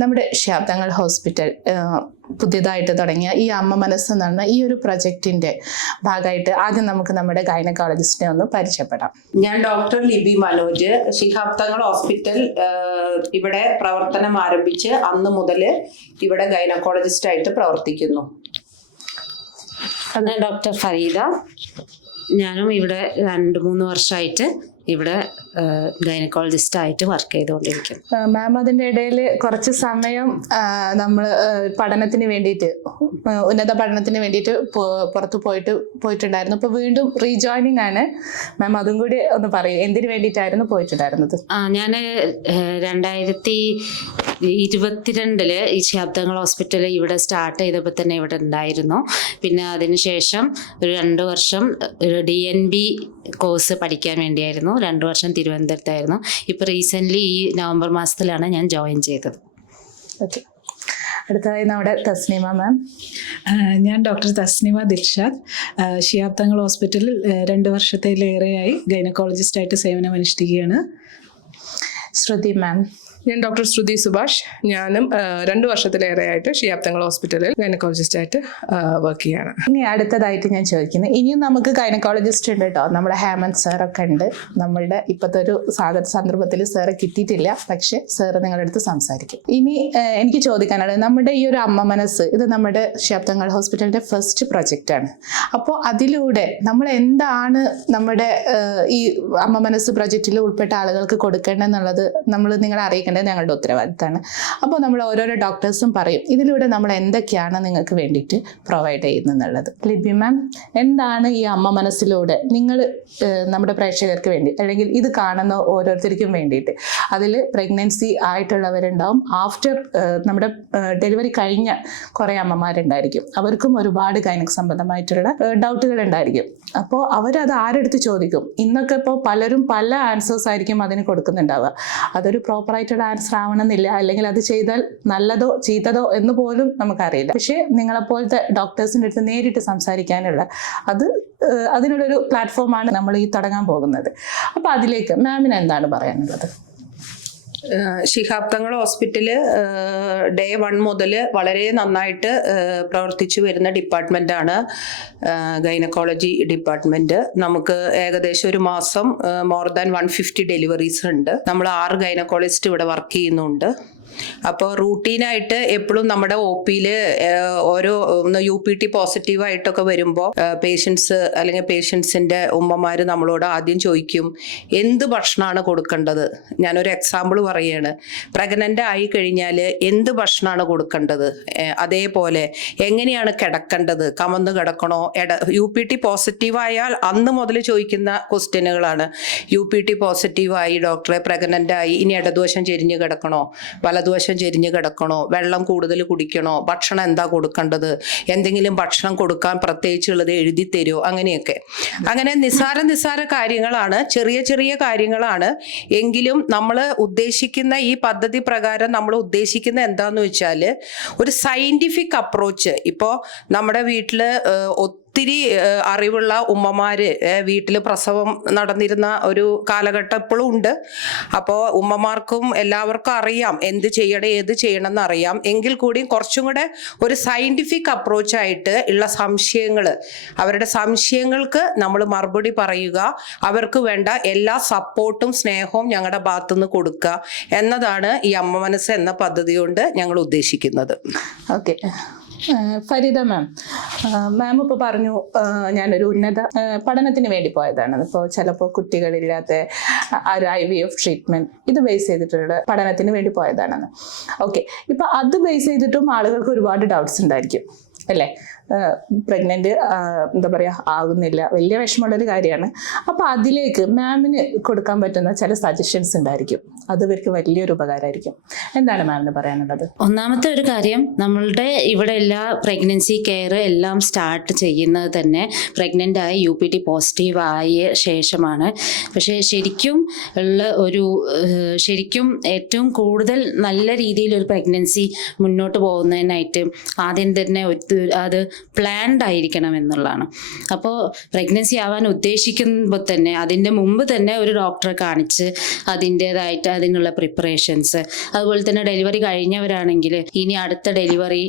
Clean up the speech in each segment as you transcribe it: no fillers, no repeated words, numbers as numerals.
നമ്മുടെ ശാബ്ദങ്ങൾ ഹോസ്പിറ്റൽ പുതിയതായിട്ട് തുടങ്ങിയ ഈ അമ്മ മനസ്സ് എന്ന് പറഞ്ഞ ഈ ഒരു പ്രൊജക്റ്റിന്റെ ഭാഗമായിട്ട് ആദ്യം നമുക്ക് നമ്മുടെ ഗൈനക്കോളജിസ്റ്റിനെ ഒന്ന് പരിചയപ്പെടാം. ഞാൻ ഡോക്ടർ ലിബി മനോജ്, ശിഹാബ്ദങ്ങൾ ഹോസ്പിറ്റൽ ഇവിടെ പ്രവർത്തനം ആരംഭിച്ച് അന്ന് മുതൽ ഇവിടെ ഗൈനക്കോളജിസ്റ്റ് ആയിട്ട് പ്രവർത്തിക്കുന്നു. ഞാൻ ഡോക്ടർ ഫരീദ, ഞാനും ഇവിടെ 2-3 വർഷമായിട്ട് ഇവിടെ ഗൈനക്കോളജിസ്റ്റ് ആയിട്ട് വർക്ക് ചെയ്തുകൊണ്ടിരിക്കും. മാം അതിൻ്റെ ഇടയിൽ കുറച്ച് സമയം നമ്മൾ പഠനത്തിന് വേണ്ടിയിട്ട് ഉന്നത പഠനത്തിന് വേണ്ടിയിട്ട് പുറത്ത് പോയിട്ടുണ്ടായിരുന്നു. അപ്പോൾ വീണ്ടും റീജോയിനിങ് ആണ്. മാം അതും കൂടി ഒന്ന് പറയും, എന്തിനു വേണ്ടിയിട്ടായിരുന്നു പോയിട്ടുണ്ടായിരുന്നത്? ഞാൻ 2022 ഈ ശാബ്ദങ്ങൾ ഹോസ്പിറ്റൽ ഇവിടെ സ്റ്റാർട്ട് ചെയ്തപ്പോൾ തന്നെ ഇവിടെ ഉണ്ടായിരുന്നു. പിന്നെ അതിനുശേഷം ഒരു 2 വർഷം DNB കോഴ്സ് പഠിക്കാൻ വേണ്ടിയായിരുന്നു. 2 വർഷം തിരുവനന്തപുരത്തായിരുന്നു. ഇപ്പോൾ റീസെൻ്റ്ലി ഈ നവംബർ മാസത്തിലാണ് ഞാൻ ജോയിൻ ചെയ്തത്. ഓക്കെ, അടുത്തതായി നമ്മുടെ തസ്നീമ മാം. ഞാൻ ഡോക്ടർ തസ്നീമ ദിൽഷാദ്, ശിഹാബ്ദങ്ങൾ ഹോസ്പിറ്റലിൽ 2 വർഷത്തിലേറെയായി ഗൈനക്കോളജിസ്റ്റായിട്ട് സേവനം അനുഷ്ഠിക്കുകയാണ്. ശ്രുതി മാം. ഞാൻ ഡോക്ടർ ശ്രുതി സുഭാഷ്, ഞാനും 2 വർഷത്തിലേറെയായിട്ട് ശിഹാബ്ദങ്ങൾ ഹോസ്പിറ്റലിൽ ഗൈനക്കോളജിസ്റ്റായിട്ട് വർക്ക് ചെയ്യാണ്. ഇനി അടുത്തതായിട്ട് ഞാൻ ചോദിക്കുന്നത്, ഇനിയും നമുക്ക് ഗൈനക്കോളജിസ്റ്റ് ഉണ്ട് കേട്ടോ. നമ്മുടെ ഹേമന്ത് സാറൊക്കെ ഉണ്ട്. നമ്മളുടെ ഇപ്പോഴത്തെ ഒരു സന്ദർഭത്തിൽ സാറെ കിട്ടിയിട്ടില്ല, പക്ഷെ സാറ് നിങ്ങളുടെ അടുത്ത് സംസാരിക്കും. ഇനി എനിക്ക് ചോദിക്കാനുള്ളത്, നമ്മുടെ ഈ ഒരു അമ്മ മനസ്സ് ഇത് നമ്മുടെ ശിഹാബ്ദങ്ങൾ ഹോസ്പിറ്റലിൻ്റെ ഫസ്റ്റ് പ്രൊജക്റ്റാണ്. അപ്പോൾ അതിലൂടെ നമ്മൾ എന്താണ് നമ്മുടെ ഈ അമ്മ മനസ്സ് പ്രൊജക്റ്റിൽ ഉൾപ്പെട്ട ആളുകൾക്ക് കൊടുക്കേണ്ടതെന്നുള്ളത് നമ്മൾ നിങ്ങളെ അറിയിക്കേണ്ടത് ഞങ്ങളുടെ ഉത്തരവാദിത്തമാണ്. അപ്പോൾ നമ്മൾ ഓരോരോ ഡോക്ടേഴ്സും പറയും ഇതിലൂടെ നമ്മൾ എന്തൊക്കെയാണ് നിങ്ങൾക്ക് വേണ്ടിയിട്ട് പ്രൊവൈഡ് ചെയ്യുന്നുള്ളത്. ലിബി മാം, എന്താണ് ഈ അമ്മ മനസ്സിലൂടെ നിങ്ങൾ നമ്മുടെ പ്രേക്ഷകർക്ക് വേണ്ടി, അല്ലെങ്കിൽ ഇത് കാണുന്ന ഓരോരുത്തർക്കും വേണ്ടിയിട്ട്, അതിൽ പ്രഗ്നൻസി ആയിട്ടുള്ളവരുണ്ടാവും, ആഫ്റ്റർ നമ്മുടെ ഡെലിവറി കഴിഞ്ഞ കുറേ അമ്മമാരുണ്ടായിരിക്കും, അവർക്കും ഒരുപാട് ഗൈനക് സംബന്ധമായിട്ടുള്ള ഡൗട്ടുകൾ ഉണ്ടായിരിക്കും. അപ്പോൾ അവരത് ആരെടുത്ത് ചോദിക്കും? ഇന്നൊക്കെ ഇപ്പോൾ പലരും പല ആൻസേഴ്സ് ആയിരിക്കും അതിന് കൊടുക്കുന്നുണ്ടാവുക. അതൊരു പ്രോപ്പറായിട്ടുള്ള ആൻസർ ആവണമെന്നില്ല, അല്ലെങ്കിൽ അത് ചെയ്താൽ നല്ലതോ ചീത്തതോ എന്ന് പോലും നമുക്കറിയില്ല. പക്ഷേ നിങ്ങളെപ്പോലത്തെ ഡോക്ടേഴ്സിൻ്റെ അടുത്ത് നേരിട്ട് സംസാരിക്കാനുള്ള അതിനുള്ളൊരു പ്ലാറ്റ്ഫോമാണ് നമ്മൾ ഈ തുടങ്ങാൻ പോകുന്നത്. അപ്പോൾ അതിലേക്ക് മാമിന് എന്താണ് പറയാനുള്ളത്? ശിഹാബ്ദങ്ങൾ ഹോസ്പിറ്റല് Day 1 മുതൽ വളരെ നന്നായിട്ട് പ്രവർത്തിച്ചു വരുന്ന ഡിപ്പാർട്ട്മെൻറ്റാണ് ഗൈനക്കോളജി ഡിപ്പാർട്ട്മെൻറ്റ്. നമുക്ക് ഏകദേശം ഒരു മാസം മോർ ദാൻ 150 ഡെലിവറീസ് ഉണ്ട്. നമ്മൾ 6 ഗൈനക്കോളജിസ്റ്റ് ഇവിടെ വർക്ക് ചെയ്യുന്നുണ്ട്. അപ്പോൾ റൂട്ടീനായിട്ട് എപ്പോഴും നമ്മുടെ OPയിൽ ഓരോ UPT പോസിറ്റീവായിട്ടൊക്കെ വരുമ്പോൾ പേഷ്യൻസ് അല്ലെങ്കിൽ പേഷ്യൻസിൻ്റെ ഉമ്മമാർ നമ്മളോട് ആദ്യം ചോദിക്കും എന്ത് ഭക്ഷണമാണ് കൊടുക്കേണ്ടത്. ഞാനൊരു എക്സാമ്പിൾ പറയുകയാണ്. പ്രഗ്നൻ്റ് ആയി കഴിഞ്ഞാൽ എന്ത് ഭക്ഷണമാണ് കൊടുക്കേണ്ടത്, അതേപോലെ എങ്ങനെയാണ് കിടക്കേണ്ടത്, കമന്ന് കിടക്കണോ, UPT പോസിറ്റീവായാൽ അന്ന് മുതൽ ചോദിക്കുന്ന ക്വസ്റ്റ്യനുകളാണ്. UPT പോസിറ്റീവായി ഡോക്ടറെ, പ്രഗ്നൻ്റ് ആയി, ഇനി ഇടതുവശം ചെരിഞ്ഞ് കിടക്കണോ, വലതുവശം ചെരിഞ്ഞ് കിടക്കണോ, വെള്ളം കൂടുതൽ കുടിക്കണോ, ഭക്ഷണം എന്താ കൊടുക്കേണ്ടത്, എന്തെങ്കിലും ഭക്ഷണം കൊടുക്കാൻ പ്രത്യേകിച്ചുള്ളത് എഴുതി തരുമോ, അങ്ങനെയൊക്കെ. അങ്ങനെ നിസ്സാര കാര്യങ്ങളാണ്, ചെറിയ കാര്യങ്ങളാണ്. എങ്കിലും നമ്മൾ ഉദ്ദേശിക്കുന്ന ഈ പദ്ധതി പ്രകാരം നമ്മൾ ഉദ്ദേശിക്കുന്ന എന്താന്ന് വെച്ചാൽ ഒരു സയന്റിഫിക് അപ്രോച്ച്. ഇപ്പോൾ നമ്മുടെ വീട്ടിൽ ഒത്തിരി അറിവുള്ള ഉമ്മമാര് വീട്ടിൽ പ്രസവം നടന്നിരുന്ന ഒരു കാലഘട്ടം ഇപ്പോഴും ഉണ്ട്. അപ്പോൾ ഉമ്മമാർക്കും എല്ലാവർക്കും അറിയാം എന്ത് ചെയ്യണം ഏത് ചെയ്യണം എന്നറിയാം. എങ്കിൽ കൂടി കുറച്ചും കൂടെ ഒരു സയന്റിഫിക് അപ്രോച്ചായിട്ട് ഉള്ള അവരുടെ സംശയങ്ങൾക്ക് നമ്മൾ മറുപടി പറയുക, അവർക്ക് വേണ്ട എല്ലാ സപ്പോർട്ടും സ്നേഹവും ഞങ്ങളുടെ ഭാഗത്തുനിന്ന് കൊടുക്കുക എന്നതാണ് ഈ അമ്മ മനസ്സ് എന്ന പദ്ധതി കൊണ്ട് ഞങ്ങൾ ഉദ്ദേശിക്കുന്നത്. ഓക്കെ, ഫരീദ മാം, ഇപ്പോൾ പറഞ്ഞു ഞാനൊരു ഉന്നത പഠനത്തിന് വേണ്ടി പോയതാണ്. ഇപ്പോൾ ചിലപ്പോൾ കുട്ടികളില്ലാത്ത ആ ഒരു IVF ട്രീറ്റ്മെൻറ്റ് ഇത് ബേസ് ചെയ്തിട്ടുള്ള പഠനത്തിന് വേണ്ടി പോയതാണെന്ന്. ഓക്കെ, ഇപ്പോൾ അത് ബേസ് ചെയ്തിട്ടും ആളുകൾക്ക് ഒരുപാട് ഡൗട്ട്സ് ഉണ്ടായിരിക്കും അല്ലേ? പ്രഗ്നൻ്റ് എന്താ പറയുക ആകുന്നില്ല, വലിയ വിഷമമുള്ളൊരു കാര്യമാണ്. അപ്പോൾ അതിലേക്ക് മാമിന് കൊടുക്കാൻ പറ്റുന്ന ചില സജഷൻസ് ഉണ്ടായിരിക്കും, അത് ഇവർക്ക് വലിയൊരു ഉപകാരമായിരിക്കും. എന്താണ് മാമിന് പറയാനുള്ളത്? ഒന്നാമത്തെ ഒരു കാര്യം, നമ്മളുടെ ഇവിടെ എല്ലാ പ്രഗ്നൻസി കെയർ എല്ലാം സ്റ്റാർട്ട് ചെയ്യുന്നത് തന്നെ പ്രഗ്നൻ്റ് ആയി UPT പോസിറ്റീവ് ആയ ശേഷമാണ്. പക്ഷേ ശരിക്കും ഏറ്റവും കൂടുതൽ നല്ല രീതിയിൽ ഒരു പ്രഗ്നൻസി മുന്നോട്ട് പോകുന്നതിനായിട്ട് ആദ്യം തന്നെ അത് പ്ലാൻഡ് ആയിരിക്കണം എന്നുള്ളതാണ്. അപ്പോൾ പ്രഗ്നൻസി ആവാൻ ഉദ്ദേശിക്കുമ്പോൾ തന്നെ അതിൻ്റെ മുമ്പ് തന്നെ ഒരു ഡോക്ടറെ കാണിച്ച് അതിൻ്റേതായിട്ട് അതിനുള്ള പ്രിപ്പറേഷൻസ്, അതുപോലെ തന്നെ ഡെലിവറി കഴിഞ്ഞവരാണെങ്കിൽ ഇനി അടുത്ത ഡെലിവറി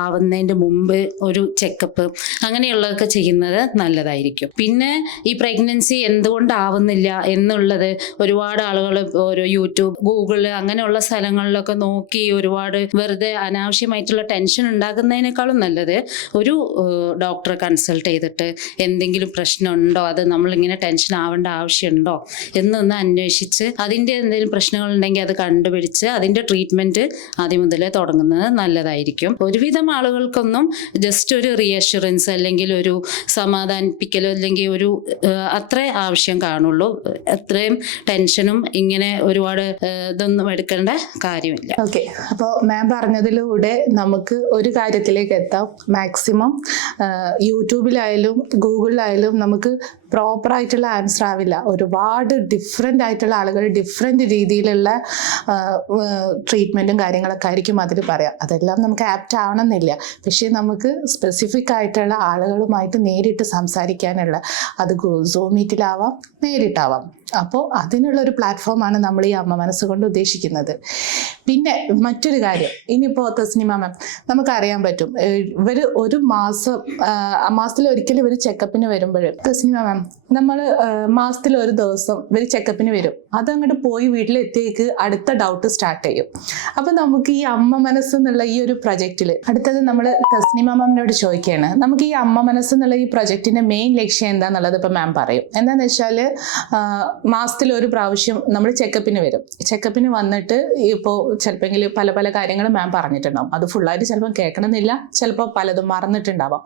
ആവുന്നതിൻ്റെ മുമ്പ് ഒരു ചെക്കപ്പ്, അങ്ങനെയുള്ളതൊക്കെ ചെയ്യുന്നത് നല്ലതായിരിക്കും. പിന്നെ ഈ പ്രഗ്നൻസി എന്തുകൊണ്ടാവുന്നില്ല എന്നുള്ളത് ഒരുപാട് ആളുകൾ ഓരോ യൂട്യൂബ്, ഗൂഗിൾ അങ്ങനെയുള്ള സ്ഥലങ്ങളിലൊക്കെ നോക്കി ഒരുപാട് വെറുതെ അനാവശ്യമായിട്ടുള്ള ടെൻഷൻ ഉണ്ടാകുന്നതിനേക്കാളും നല്ലത് ഒരു ഡോക്ടറെ കൺസൾട്ട് ചെയ്തിട്ട് എന്തെങ്കിലും പ്രശ്നമുണ്ടോ, അത് നമ്മളിങ്ങനെ ടെൻഷൻ ആവേണ്ട ആവശ്യമുണ്ടോ എന്നൊന്ന് അന്വേഷിച്ച് അതിൻ്റെ എന്തെങ്കിലും പ്രശ്നങ്ങളുണ്ടെങ്കിൽ അത് കണ്ടുപിടിച്ച് അതിൻ്റെ ട്രീറ്റ്മെൻറ്റ് ആദ്യം മുതലേ തുടങ്ങുന്നത് നല്ലതായിരിക്കും. ഒരുവിധം ആളുകൾക്കൊന്നും ജസ്റ്റ് ഒരു റിയഷുറൻസ് അല്ലെങ്കിൽ ഒരു സമാധാനിപ്പിക്കലോ അല്ലെങ്കിൽ ഒരു അത്രേ ആവശ്യം കാണുള്ളൂ. അത്രയും ടെൻഷനും ഇങ്ങനെ ഒരുപാട് ഇതൊന്നും എടുക്കേണ്ട കാര്യമില്ല. ഓക്കെ, അപ്പോൾ മാം പറഞ്ഞതിലൂടെ നമുക്ക് ഒരു കാര്യത്തിലേക്ക് എത്താം. മാക്സിമം യൂട്യൂബിലായാലും ഗൂഗിളിലായാലും നമുക്ക് പ്രോപ്പറായിട്ടുള്ള ആൻസർ ആവില്ല. ഒരുപാട് ഡിഫറെൻ്റ് ആയിട്ടുള്ള ആളുകൾ ഡിഫറെൻ്റ് രീതിയിലുള്ള ട്രീറ്റ്മെൻറ്റും കാര്യങ്ങളൊക്കെ ആയിരിക്കും അതിൽ പറയാം. അതെല്ലാം നമുക്ക് ആപ്റ്റ് ആവണമെന്നില്ല. പക്ഷേ നമുക്ക് സ്പെസിഫിക് ആയിട്ടുള്ള ആളുകളുമായിട്ട് നേരിട്ട് സംസാരിക്കാനുള്ള, അത് സൂം മീറ്റിലാവാം നേരിട്ടാവാം. അപ്പോൾ അതിനുള്ളൊരു പ്ലാറ്റ്ഫോമാണ് നമ്മൾ ഈ അമ്മ മനസ്സുകൊണ്ട് ഉദ്ദേശിക്കുന്നത്. പിന്നെ മറ്റൊരു കാര്യം, ഇനിയിപ്പോൾ തസ്നിമ മാം നമുക്കറിയാൻ പറ്റും, ഇവർ ഒരു മാസത്തിലൊരിക്കലും ഇവർ ചെക്കപ്പിന് വരുമ്പോൾ, തസ്നിമ മാം നമ്മൾ മാസത്തിൽ ഒരു ദിവസം ഇവർ ചെക്കപ്പിന് വരും, അതങ്ങോട്ട് പോയി വീട്ടിലെത്തിയേക്ക് അടുത്ത ഡൗട്ട് സ്റ്റാർട്ട് ചെയ്യും. അപ്പം നമുക്ക് ഈ അമ്മ മനസ്സെന്നുള്ള ഈ ഒരു പ്രൊജക്റ്റിൽ അടുത്തത് നമ്മൾ തസ്നിമ മാമിനോട് ചോദിക്കുകയാണ്, നമുക്ക് ഈ അമ്മ മനസ്സെന്നുള്ള ഈ പ്രൊജക്റ്റിൻ്റെ മെയിൻ ലക്ഷ്യം എന്താണെന്നുള്ളത് ഇപ്പോൾ മാം പറയും. എന്താണെന്ന് വെച്ചാൽ മാസത്തിൽ ഒരു പ്രാവശ്യം നമ്മൾ ചെക്കപ്പിന് വരും. ചെക്കപ്പിന് വന്നിട്ട് ഇപ്പോൾ ചിലപ്പോൾ പല പല കാര്യങ്ങൾ മാം പറഞ്ഞിട്ടുണ്ടാവും, അത് ഫുള്ളായിട്ട് ചിലപ്പോൾ കേൾക്കണമെന്നില്ല, ചിലപ്പോൾ പലതും മറന്നിട്ടുണ്ടാവാം.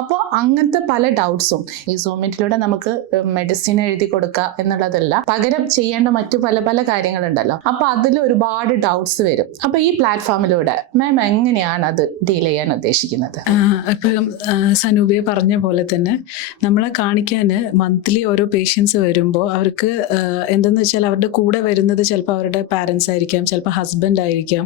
അപ്പോൾ അങ്ങനത്തെ പല ഡൗട്ട്സും ഈ സൂം മീറ്റിലൂടെ നമുക്ക് മെഡിസിൻ എഴുതി കൊടുക്കുക എന്നുള്ളതല്ല, പകരം ചെയ്യേണ്ട മറ്റു പല പല കാര്യങ്ങളുണ്ടല്ലോ. അപ്പോൾ അതിൽ ഒരുപാട് ഡൗട്ട്സ് വരും. അപ്പോൾ ഈ പ്ലാറ്റ്ഫോമിലൂടെ മാം എങ്ങനെയാണ് അത് ഡീൽ ചെയ്യാൻ ഉദ്ദേശിക്കുന്നത്? ഇപ്പം സനൂബിയ പറഞ്ഞ പോലെ തന്നെ നമ്മളെ കാണിക്കാൻ മന്ത്ലി ഓരോ പേഷ്യൻസ് വരുമ്പോൾ അവർക്ക് എന്തെന്ന് വെച്ചാൽ അവരുടെ കൂടെ വരുന്നത് ചിലപ്പോൾ അവരുടെ പാരൻസ് ആയിരിക്കാം, ചിലപ്പോൾ ഹസ്ബൻഡ് ആയിരിക്കാം,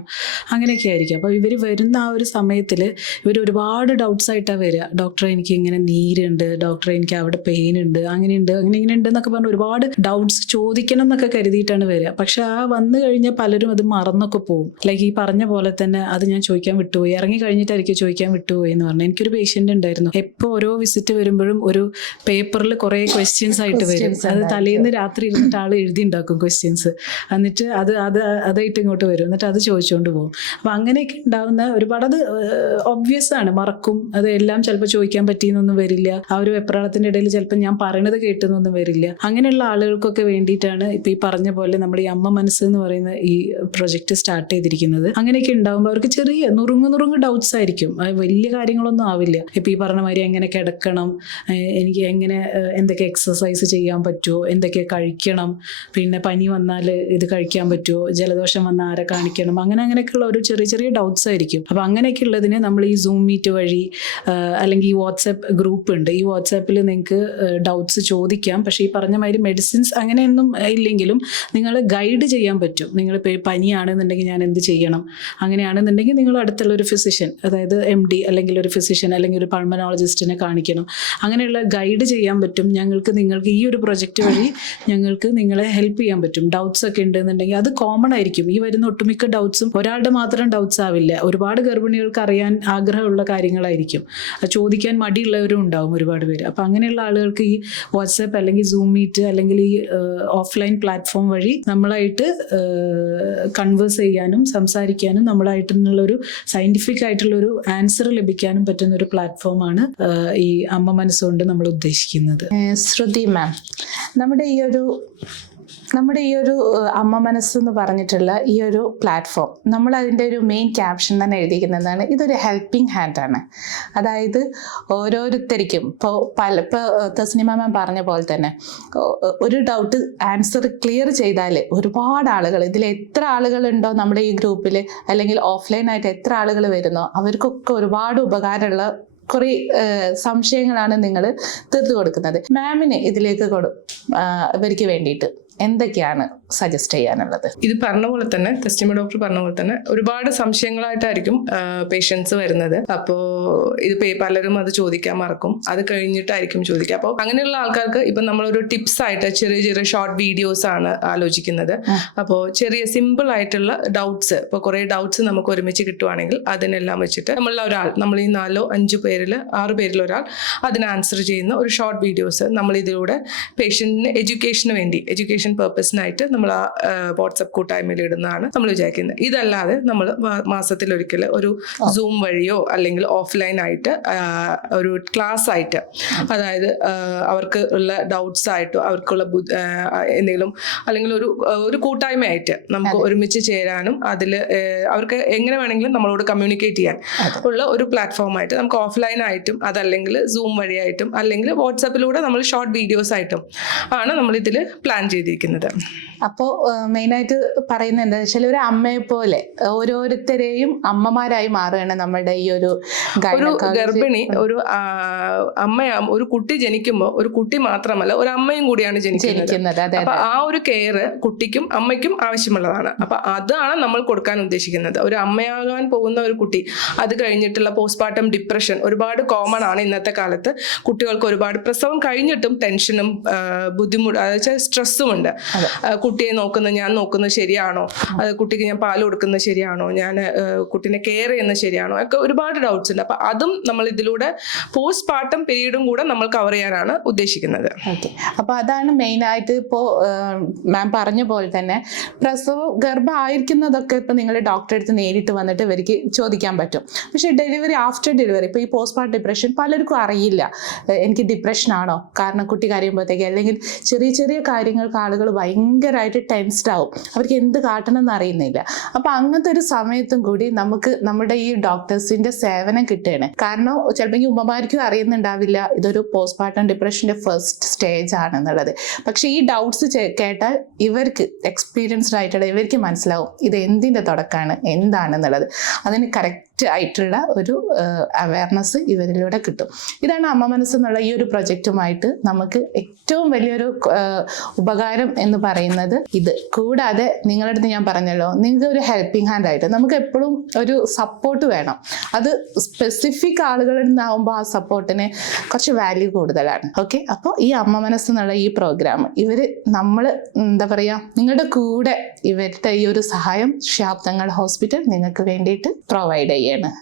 അങ്ങനെയൊക്കെ ആയിരിക്കും. അപ്പോൾ ഇവർ വരുന്ന ആ ഒരു സമയത്തിൽ ഇവർ ഒരുപാട് ഡൗട്ട്സ് ആയിട്ടാണ് വരിക. ഡോക്ടറെ എനിക്ക് ഇങ്ങനെ നീരുണ്ട്, ഡോക്ടറെ എനിക്ക് അവിടെ പെയിൻ ഉണ്ട്, അങ്ങനെയുണ്ട് ഇങ്ങനെ ഉണ്ട് എന്നൊക്കെ പറഞ്ഞ് ഒരുപാട് ഡൗട്ട്സ് ചോദിക്കണം എന്നൊക്കെ കരുതിയിട്ടാണ് വരിക. പക്ഷെ ആ വന്നു കഴിഞ്ഞാൽ പലരും അത് മറന്നൊക്കെ പോകും. ലൈക്ക് ഈ പറഞ്ഞ പോലെ തന്നെ അത് ഞാൻ ചോദിക്കാൻ വിട്ടുപോയി, ഇറങ്ങി കഴിഞ്ഞിട്ടായിരിക്കും ചോദിക്കാൻ വിട്ടുപോയി എന്ന് പറഞ്ഞു. എനിക്കൊരു പേഷ്യൻ്റ് ഉണ്ടായിരുന്നു, എപ്പോൾ ഓരോ വിസിറ്റ് വരുമ്പോഴും ഒരു പേപ്പറിൽ കുറേ ക്വസ്റ്റ്യൻസ് ആയിട്ട് വരും. അത് തലേന്ന് രാത്രി ഇരുന്നിട്ട് ആൾ എഴുതി ഉണ്ടാക്കും ക്വസ്റ്റ്യൻസ്, എന്നിട്ട് അതായിട്ട് ഇങ്ങോട്ട് വരും, എന്നിട്ട് അത് ചോദിച്ചുകൊണ്ട് പോകും. അപ്പം അങ്ങനെയൊക്കെ ഉണ്ടാവുന്ന ഒരുപാട്, അത് ഒബ്വിയസ് ആണ്, മറക്കും. അത് എല്ലാം ചിലപ്പോൾ ചോദിക്കാൻ പറ്റിയെന്നൊന്നും വരില്ല. ആ ഒരു വെപ്രാളത്തിൻ്റെ ഇടയിൽ ചിലപ്പോൾ ഞാൻ പറയണത് കേട്ടെന്നൊന്നും വരില്ല. അങ്ങനെയുള്ള ആളുകൾക്കൊക്കെ വേണ്ടിയിട്ടാണ് ഇപ്പം ഈ പറഞ്ഞ പോലെ നമ്മൾ ഈ അമ്മ മനസ്സ് എന്ന് പറയുന്ന ഈ പ്രൊജക്റ്റ് സ്റ്റാർട്ട് ചെയ്തിരിക്കുന്നത്. അങ്ങനെയൊക്കെ ഉണ്ടാകുമ്പോൾ അവർക്ക് ചെറിയ നുറുങ്ങ് ഡൗട്ട്സ് ആയിരിക്കും, വലിയ കാര്യങ്ങളൊന്നും ആവില്ല. ഇപ്പം ഈ പറഞ്ഞ മാതിരി എങ്ങനെ കിടക്കണം, എനിക്ക് എങ്ങനെ എന്തൊക്കെ എക്സസൈസ് ചെയ്യാൻ പറ്റുമോ, എന്തൊക്കെ കഴിക്കണം, പിന്നെ പനി വന്നാൽ ഇത് കഴിക്കാൻ പറ്റുമോ, ജലദോഷം വന്നാൽ ആരെ കാണിക്കണം, അങ്ങനെയൊക്കെയുള്ള ഒരു ചെറിയ ഡൗട്ട്സ് ആയിരിക്കും. അപ്പോൾ അങ്ങനെയൊക്കെ ഉള്ളതിന് നമ്മൾ ഈ സൂം മീറ്റ് വഴി അല്ലെങ്കിൽ ഈ വാട്സാപ്പ് ഗ്രൂപ്പ് ഉണ്ട്, ഈ വാട്സാപ്പിൽ നിങ്ങൾക്ക് ഡൗട്ട്സ് ചോദിക്കാം. പക്ഷേ ഈ പറഞ്ഞ മാതിരി മെഡിസിൻസ് അങ്ങനെയൊന്നും ഇല്ലെങ്കിലും നിങ്ങൾ ഗൈഡ് ചെയ്യാൻ പറ്റും. നിങ്ങൾ പനിയാണെന്നുണ്ടെങ്കിൽ ഞാൻ എന്ത് ചെയ്യണം, അങ്ങനെയാണെന്നുണ്ടെങ്കിൽ നിങ്ങൾ അടുത്തുള്ള ഒരു ഫിസിഷ്യൻ, അതായത് MD അല്ലെങ്കിൽ ഒരു ഫിസിഷ്യൻ അല്ലെങ്കിൽ ഒരു പൾമനോളജിസ്റ്റിനെ കാണിക്കണം, അങ്ങനെയുള്ള ഗൈഡ് ചെയ്യാൻ പറ്റും. നിങ്ങൾക്ക് ഈ ഒരു പ്രൊജക്റ്റ് വഴി ഞങ്ങൾക്ക് നിങ്ങളെ ഹെൽപ്പ് ചെയ്യാൻ പറ്റും. ഡൗട്ട്സ് ഒക്കെ ഉണ്ടെന്നുണ്ടെങ്കിൽ അത് കോമൺ ആയിരിക്കും. ഈ വരുന്ന ഒട്ടുമിക്ക ഡൗട്ട്സും ഒരാളുടെ മാത്രം ഡൗട്ട്സ് ആവില്ല, ഒരുപാട് ഗർഭിണികൾക്ക് അറിയാൻ ആഗ്രഹമുള്ള കാര്യങ്ങളായിരിക്കും. ചോദിക്കാൻ മടിയുള്ളവരും ഉണ്ടാവും ഒരുപാട് പേര്. അപ്പം അങ്ങനെയുള്ള ആളുകൾക്ക് ഈ വാട്സാപ്പ് അല്ലെങ്കിൽ സൂം മീറ്റ് അല്ലെങ്കിൽ ഈ ഓഫ്ലൈൻ പ്ലാറ്റ്ഫോം വഴി നമ്മളായിട്ട് കൺവേഴ്സ് ചെയ്യാനും സംസാരിക്കാനും നമ്മളായിട്ടുള്ളൊരു സയൻറ്റിഫിക് ആയിട്ടുള്ളൊരു ആൻസർ ലഭിക്കാനും പറ്റുന്ന ഒരു പ്ലാറ്റ്ഫോമാണ് ഈ അമ്മ മനസ്സുകൊണ്ട് നമ്മൾ ഉദ്ദേശിക്കുന്നത്. ശ്രുതി മാം, നമ്മുടെ ഈ ഒരു അമ്മ മനസ്സെന്ന് പറഞ്ഞിട്ടുള്ള ഈ ഒരു പ്ലാറ്റ്ഫോം, നമ്മൾ അതിൻ്റെ ഒരു മെയിൻ ക്യാപ്ഷൻ തന്നെ എഴുതിയിരിക്കുന്നതാണ്, ഇതൊരു ഹെൽപ്പിംഗ് ഹാൻഡാണ്. അതായത് ഓരോരുത്തർക്കും ഇപ്പോൾ തസ്നിമ മാം പറഞ്ഞ പോലെ തന്നെ ഒരു ഡൗട്ട് ആൻസർ ക്ലിയർ ചെയ്താൽ ഒരുപാട് ആളുകൾ, ഇതിൽ എത്ര ആളുകളുണ്ടോ നമ്മുടെ ഈ ഗ്രൂപ്പിൽ അല്ലെങ്കിൽ ഓഫ്ലൈനായിട്ട് എത്ര ആളുകൾ വരുന്നോ അവർക്കൊക്കെ ഒരുപാട് ഉപകാരമുള്ള കുറേ സംശയങ്ങളാണ് നിങ്ങൾ തീർത്തു കൊടുക്കുന്നത്. മാമിന് ഇതിലേക്ക് ഇവർക്ക് വേണ്ടിയിട്ട് എന്തൊക്കെയാണ് സജസ്റ്റ് ചെയ്യാനുള്ളത്? ഇത് പറഞ്ഞ പോലെ തന്നെ ടെസ്റ്റിമി ഡോക്ടർ പറഞ്ഞ പോലെ തന്നെ ഒരുപാട് സംശയങ്ങളായിട്ടായിരിക്കും പേഷ്യൻസ് വരുന്നത്. അപ്പോൾ ഇത് പലരും അത് ചോദിക്കാൻ മറക്കും, അത് കഴിഞ്ഞിട്ടായിരിക്കും ചോദിക്കുക. അപ്പോൾ അങ്ങനെയുള്ള ആൾക്കാർക്ക് ഇപ്പം നമ്മളൊരു ടിപ്സ് ആയിട്ട് ചെറിയ ചെറിയ ഷോർട്ട് വീഡിയോസ് ആണ് ആലോചിക്കുന്നത്. അപ്പോൾ ചെറിയ സിമ്പിൾ ആയിട്ടുള്ള ഡൗട്ട്സ്, ഇപ്പോൾ കുറേ ഡൗട്ട്സ് നമുക്ക് ഒരുമിച്ച് കിട്ടുവാണെങ്കിൽ അതിനെല്ലാം വെച്ചിട്ട് നമ്മൾ ഈ 4-5 പേരിൽ 6 പേരിൽ ഒരാൾ അതിന് ആൻസർ ചെയ്യുന്ന ഒരു ഷോർട്ട് വീഡിയോസ് നമ്മൾ ഇതിലൂടെ പേഷ്യന്റിന് എഡ്യൂക്കേഷൻ പർപ്പസിനായിട്ട് നമ്മൾ ആ വാട്സപ്പ് കൂട്ടായ്മയിൽ ഇടുന്നതാണ് നമ്മൾ വിചാരിക്കുന്നത്. ഇതല്ലാതെ നമ്മൾ മാസത്തിലൊരിക്കൽ ഒരു സൂം വഴിയോ അല്ലെങ്കിൽ ഓഫ്ലൈൻ ആയിട്ട് ഒരു ക്ലാസ് ആയിട്ട്, അതായത് അവർക്ക് ഉള്ള ഡൗട്ട്സ് ആയിട്ടോ അവർക്കുള്ള എന്തെങ്കിലും അല്ലെങ്കിൽ ഒരു കൂട്ടായ്മയായിട്ട് നമുക്ക് ഒരുമിച്ച് ചേരാനും അതിൽ അവർക്ക് എങ്ങനെ വേണമെങ്കിലും നമ്മളോട് കമ്മ്യൂണിക്കേറ്റ് ചെയ്യാൻ ഉള്ള ഒരു പ്ലാറ്റ്ഫോമായിട്ട് നമുക്ക് ഓഫ്ലൈൻ ആയിട്ടും അതല്ലെങ്കിൽ സൂം വഴിയായിട്ടും അല്ലെങ്കിൽ വാട്സാപ്പിലൂടെ നമ്മൾ ഷോർട്ട് വീഡിയോസ് ആയിട്ടും ആണ് നമ്മൾ ഇതിൽ പ്ലാൻ ചെയ്തിരിക്കുന്നത്. അപ്പോൾ മെയിനായിട്ട് പറയുന്നത് എന്താണെന്ന് വെച്ചാൽ ഒരു അമ്മയെ പോലെ ഓരോരുത്തരെയും അമ്മമാരായി മാറുകയാണ് നമ്മുടെ ഈ ഒരു ഗർഭിണി, ഒരു ഒരു കുട്ടി ജനിക്കുമ്പോൾ ഒരു കുട്ടി മാത്രമല്ല ഒരു അമ്മയും കൂടിയാണ് ജനിക്കുന്നത്. അപ്പൊ ആ ഒരു കെയർ കുട്ടിക്കും അമ്മയ്ക്കും ആവശ്യമുള്ളതാണ്. അപ്പൊ അതാണ് നമ്മൾ കൊടുക്കാൻ ഉദ്ദേശിക്കുന്നത്. ഒരു അമ്മയാകാൻ പോകുന്ന ഒരു കുട്ടി, അത് കഴിഞ്ഞിട്ടുള്ള പോസ്റ്റ്മോർട്ടം ഡിപ്രഷൻ ഒരുപാട് കോമൺ ആണ് ഇന്നത്തെ കാലത്ത്. കുട്ടികൾക്ക് ഒരുപാട് പ്രസവം കഴിഞ്ഞിട്ടും ടെൻഷനും ബുദ്ധിമുട്ട്, അതായത് സ്ട്രെസ്സും ഉണ്ട്. കുട്ടിയെ ഞാൻ നോക്കുന്നത് ശരിയാണോ, അത് കുട്ടിക്ക് ഞാൻ പാൽ കൊടുക്കുന്നത് ശരിയാണോ, ഞാൻ കുട്ടീനെ കെയർ ചെയ്യുന്നത് ശരിയാണോ, ഒക്കെ ഒരുപാട് ഡൗട്ട്സ് ഉണ്ട്. അപ്പൊ അതും നമ്മൾ ഇതിലൂടെ പോസ്റ്റ്മോർട്ടം പീരീഡും കൂടെ നമ്മൾ കവർ ചെയ്യാനാണ് ഉദ്ദേശിക്കുന്നത്. ഓക്കെ, അപ്പൊ അതാണ് മെയിനായിട്ട്. ഇപ്പോൾ മാം പറഞ്ഞ പോലെ തന്നെ ഗർഭമായിരിക്കുന്നതൊക്കെ ഇപ്പൊ നിങ്ങൾ ഡോക്ടറെ അടുത്ത് നേരിട്ട് വന്നിട്ട് ഇവർക്ക് ചോദിക്കാൻ പറ്റും. പക്ഷെ ആഫ്റ്റർ ഡെലിവറി ഇപ്പൊ ഈ പോസ്റ്റ്മോർട്ടം ഡിപ്രഷൻ പലർക്കും അറിയില്ല. എനിക്ക് ഡിപ്രഷൻ ആണോ, കാരണം കുട്ടി കരയുമ്പോഴത്തേക്ക് അല്ലെങ്കിൽ ചെറിയ ചെറിയ കാര്യങ്ങൾക്ക് ആളുകൾ ഭയങ്കരമായിട്ട് ടെൻസ്ഡ് ആവും, അവർക്ക് എന്ത് കാട്ടണം എന്ന് അറിയുന്നില്ല. അപ്പൊ അങ്ങനത്തെ ഒരു സമയത്തും കൂടി നമുക്ക് നമ്മുടെ ഈ ഡോക്ടേഴ്സിന്റെ സേവനം കിട്ടുകയാണ്. കാരണം ചിലപ്പോൾ ഉമ്മമാർക്കും അറിയുന്നുണ്ടാവില്ല ഇതൊരു പോസ്റ്റ്മോർട്ടം ഡിപ്രഷന്റെ ഫസ്റ്റ് സ്റ്റേജ് ആണെന്നുള്ളത്. പക്ഷെ ഈ ഡൗട്ട്സ് കേട്ടാൽ ഇവർക്ക് എക്സ്പീരിയൻസ്ഡ് ആയിട്ടുള്ള ഇവർക്ക് മനസ്സിലാവും ഇത് എന്തിന്റെ തുടക്കമാണ് എന്താണെന്നുള്ളത്. അതിന് കറക്റ്റ് ആയിട്ടുള്ള ഒരു അവയർനെസ് ഇവരിലൂടെ കിട്ടും. ഇതാണ് അമ്മ മനസ്സ് എന്നുള്ള ഈ ഒരു പ്രൊജക്റ്റുമായിട്ട് നമുക്ക് ഏറ്റവും വലിയൊരു ഉപകാരം എന്ന് പറയുന്നത് ഇത്. കൂടാതെ നിങ്ങളുടെ അടുത്ത് ഞാൻ പറഞ്ഞല്ലോ, നിങ്ങൾക്ക് ഒരു ഹെൽപ്പിംഗ് ഹാൻഡ് ആയിട്ട് നമുക്ക് എപ്പോഴും ഒരു സപ്പോർട്ട് വേണം. അത് സ്പെസിഫിക് ആളുകളിൽ നിന്നാവുമ്പോൾ ആ സപ്പോർട്ടിന് കുറച്ച് വാല്യൂ കൂടുതലാണ്. ഓക്കെ, അപ്പോൾ ഈ അമ്മ മനസ്സ് എന്നുള്ള ഈ പ്രോഗ്രാം നമ്മൾ എന്താ പറയുക, നിങ്ങളുടെ കൂടെ ഇവരുടെ ഈ ഒരു സഹായം ശാബ്ദങ്ങൾ ഹോസ്പിറ്റൽ നിങ്ങൾക്ക് വേണ്ടിയിട്ട് പ്രൊവൈഡ് ചെയ്യാണ്.